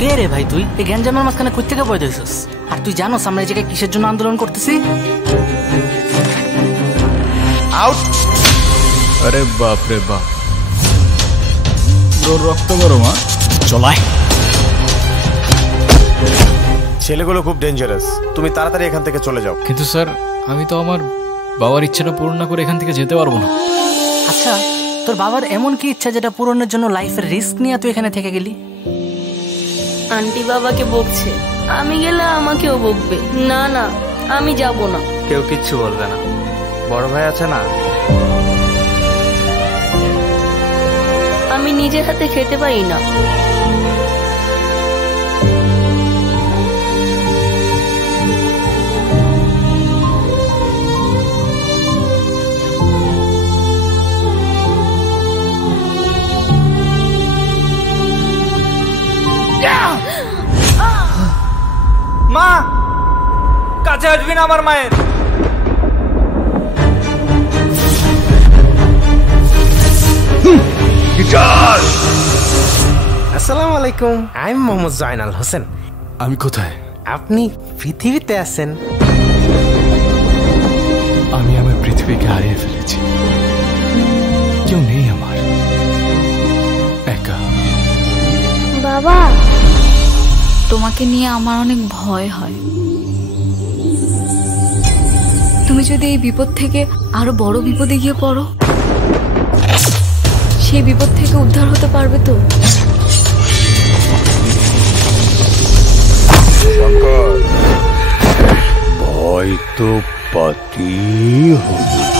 কে রে ভাই তুই এই গ্যাঞ্জামের মাঝখানে কই থেকে পয়দা হইছস? আর তুই জানোস আমরা এই জায়গায় কিসের জন্য আন্দোলন করতেছি? আউট! আরে বাপ রে বাপ, ব্রোর রক্ত গরম। চলায় ছেলেগুলো খুব ডেঞ্জারাস, তুমি তাড়াতাড়ি এখান থেকে চলে যাও। কিন্তু স্যার, আমি তো আমার বাবার ইচ্ছাটা পূরণ না করে এখান থেকে যেতে পারবো না। আচ্ছা, তোর বাবার এমন কি ইচ্ছা যেটা পূরণের জন্য লাইফের রিস্ক নিয়ে তুই এখানে থেকে গেলি? আন্টি বাবাকে বকছে, আমি গেলে আমাকেও বকবে। না না, আমি যাব না। কেউ কিচ্ছু বলবে না, বড় ভাই আছে না। আমি নিজের হাতে খেতে পারি না। মা, কাছে আসবি না আমার মায়ের। আসসালামু আলাইকুম, আমি মোহাম্মদ জয়নাল হোসেন। আমি কোথায়? আপনি পৃথিবীতে আছেন। আমি আমার পৃথিবীকে হারিয়ে ফেলেছি, কেউ নেই আমার, একা। বাবা, তোমাকে নিয়ে আমার অনেক ভয় হয়। তুমি যদি এই বিপদ থেকে আরো বড় বিপদে গিয়ে পড়ো, সেই বিপদ থেকে উদ্ধার হতে পারবে তো? ভয় তো পাতি হবে।